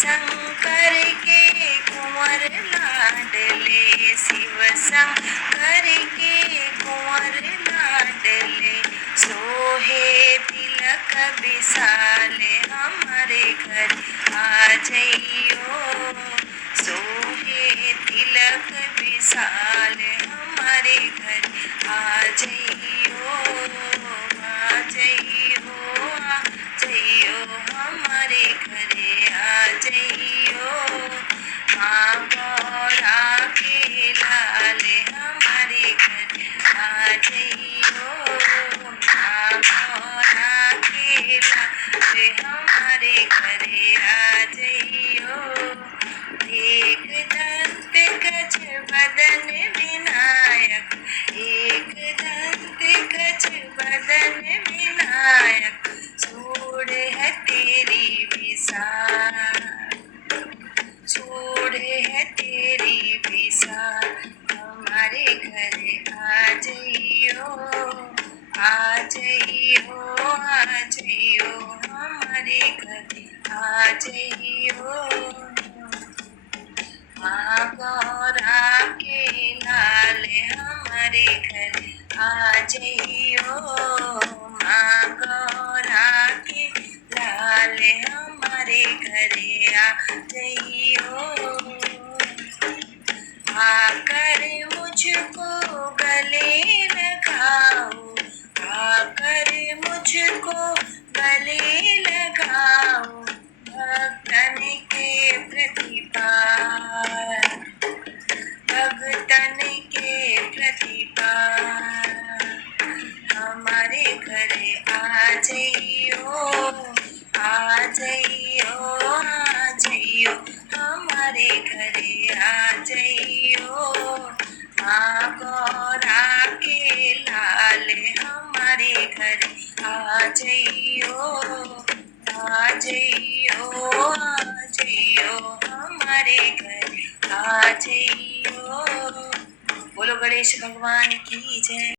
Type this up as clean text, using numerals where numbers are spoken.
शंकर के कुंवर लाडले, शिव शंकर के कुंवर लाडले, सोहे तिलक विशाल हमारे घर आ जइयो, सोहे तिलक विशाल हमारे घर आ जइयो, आ जइयो, आ जइयो हमारे घरे आ जइयो, माँ गौरा के लाल हमारे घर आ जइयो, माँ गौरा के लाल हमारे घरे आ जइयो, एक दंत गज बदन विनायक, एक दंत गज बदन विनायक, सूढ़ है तेरी विशाल, सूढ़ है तेरी विशाल, हमारे घरे आ जइयो, आ जइयो, आ जइयो हमारे घरे आ जइयो, माँ गौरा के लाल हमारे घर आ जइयो, माँ गौरा के लाल हमारे घरे आ जइयो, आकर मुझको गले लगाओ, आकर मुझको गले लगाओ, भक्तन के प्रतिपाल, भक्तन के प्रतिपाल, हमारे घरे आ जइयो, आ जइयो, आ जइयो हमारे घरे आ जइयो, माँ गौरा के लाल हमारे घरे आ जइयो, आ जइयो, आ जइयो हमारे घर आ जइयो। बोलो गणेश भगवान की जय।